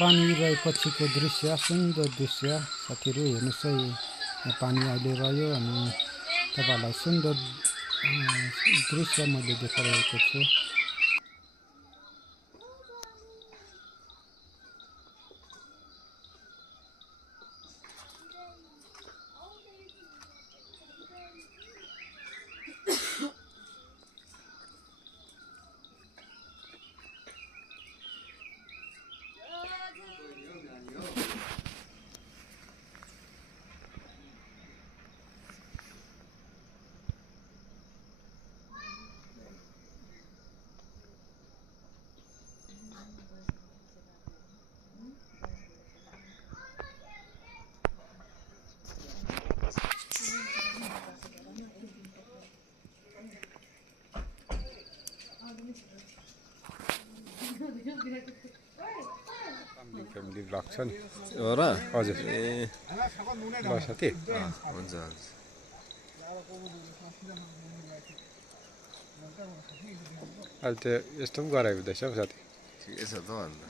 पानी रहेपछिको दृश्य सुन्दर दृश्य साथीहरू हेर्नुहोस् है यहाँ पानी अहिले रह्यो अनि तपाईँहरूलाई सुन्दर दृश्य मैले देखाइरहेको छु। फ्यामिली ब्लग छ नि हो र हजुर ए ल साथी हुन्छ अहिले त यस्तो पनि गराइ हुँदैछ हौ साथी। ठिकै छ त अन्त